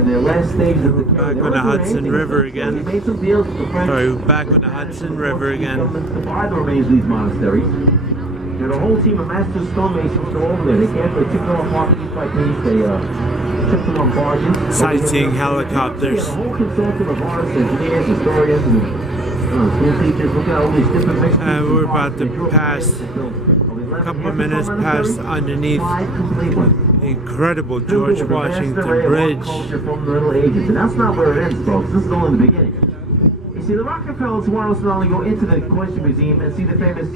in the last stages of the back on the Hudson River again. He made some deals with the French. Sorry, back on the Hudson River again. To buy the remains of these monasteries. There's a whole team of master stonemasons go over there. They carefully took them apart piece by piece. They took them on barges. Sightseeing helicopters. The whole consortium of artists, engineers, historians, and school teachers. Look at all these different mixed We're about to pass a couple of minutes past underneath the incredible George Washington Bridge. From the Middle Ages, and that's not where it ends, folks. This is only the beginning. You see, the Rockefellers want us to not only go into the Excursion Museum and see the famous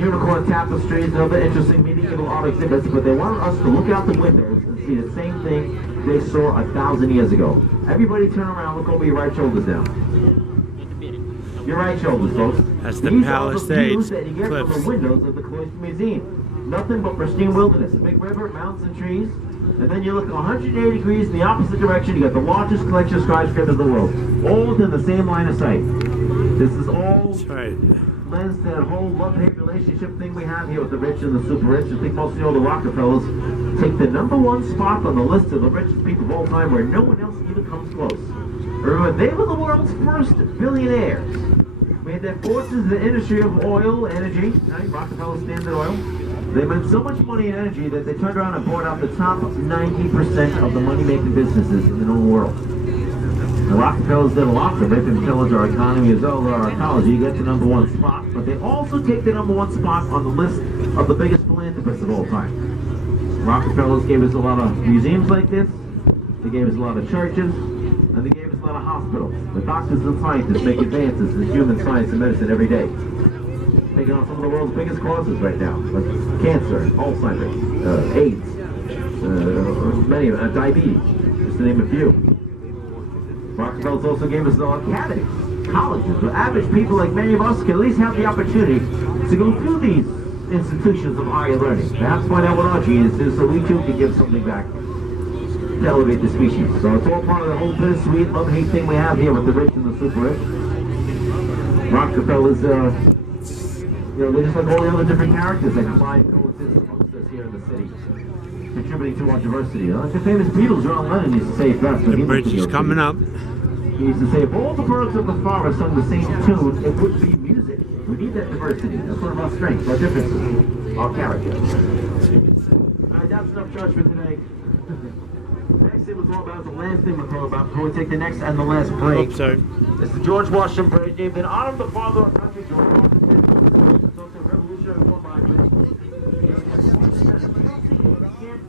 unicorn tapestries and other interesting medieval art exhibits, but they want us to look out the windows and see the same thing they saw 1,000 years ago. Everybody turn around, look over your right shoulders now. Your right shoulders, folks. That's the These Palisades are the views that you get from cliffs. the windows of the Excursion Museum. Nothing but pristine wilderness, a big river, mountains and trees. And then you look 180 degrees in the opposite direction, you got the largest collection of skyscrapers in the world. All within the same line of sight. This is all That's right. lends to that whole love-hate relationship thing we have here with the rich and the super rich. I think most of you know the Rockefellers take the #1 spot on the list of the richest people of all time where no one else even comes close. Remember, they were the world's first billionaires. Made their fortunes in the industry of oil, energy, right? Rockefeller Standard Oil. They made so much money and energy that they turned around and bought out the top 90% of the money-making businesses in the known world. The Rockefellers did a lot to rape and pillage our economy as well as our ecology. You get the #1 spot, but they also take the #1 spot on the list of the biggest philanthropists of all time. Rockefellers gave us a lot of museums like this. They gave us a lot of churches. And they gave us a lot of hospitals. The doctors and scientists make advances in human science and medicine every day. Taking on some of the world's biggest causes right now, like cancer, Alzheimer's, AIDS, many diabetes, just to name a few. Rockefellers also gave us academies, colleges, where average people like many of us can at least have the opportunity to go through these institutions of higher learning. Perhaps find out what our genius is so we too can give something back to elevate the species. So it's all part of the whole bittersweet love-hate thing we have here with the rich and the super rich. Rockefellers, they're just like all the other different characters that combine and coexist amongst us here in the city, contributing to our diversity. Like the famous Beatles, John Lennon used to say it best. The bridge is coming up. He used to say, if all the birds of the forest sung the same tune, it would be music. We need that diversity. That's one of our strengths, our differences, our character. Alright, that's enough church for today. Next thing we're talking about is the last thing we're talking about before we take the next and the last break. Oops, sorry. It's the George Washington Bridge, named in honor of the father of our country, George Washington. It's also a Revolutionary War monument.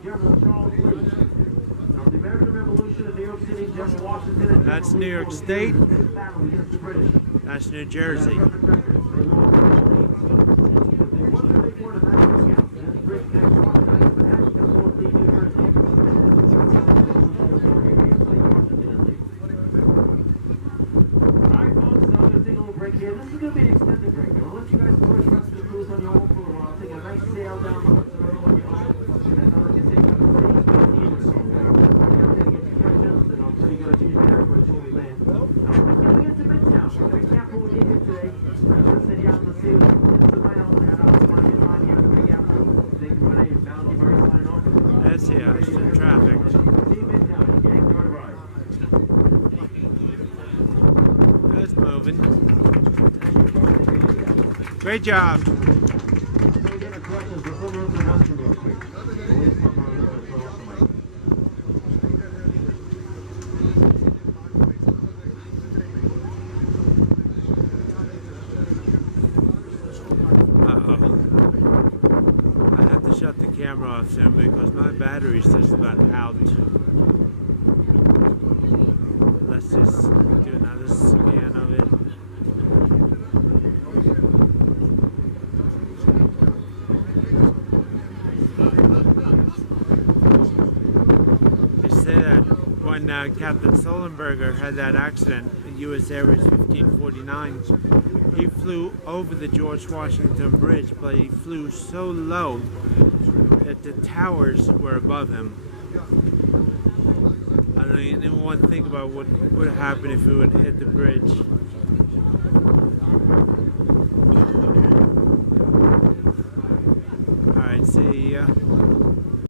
General Charles Lee. Now, the American Revolution in New York City, General Washington and That's New York State. That's New Jersey. This is going to be an extended break. I'll let you guys go and rest the cruise on your own for a while. Take a nice sail down the Hudson River on your own. And then I'll take you to the station or somewhere. I'm going to get your questions, and I'll tell you guys who's there before we land. Now, we're going to get to Midtown. We're going to be careful what we did here today. I'm going to send you out in the sea. It's the night out there. I'll find you on here in the Big Apple. Thank you for your bounty. Very sign off. That's here. It's the traffic. See you Midtown. Gang, enjoy the ride. That's moving. Great job. I have to shut the camera off soon because my battery's just about out. Let's just do another scan of it. When Captain Sullenberger had that accident in U.S. Airways 1549, he flew over the George Washington Bridge, but he flew so low that the towers were above him. I don't even want to think about what would happen if he would hit the bridge.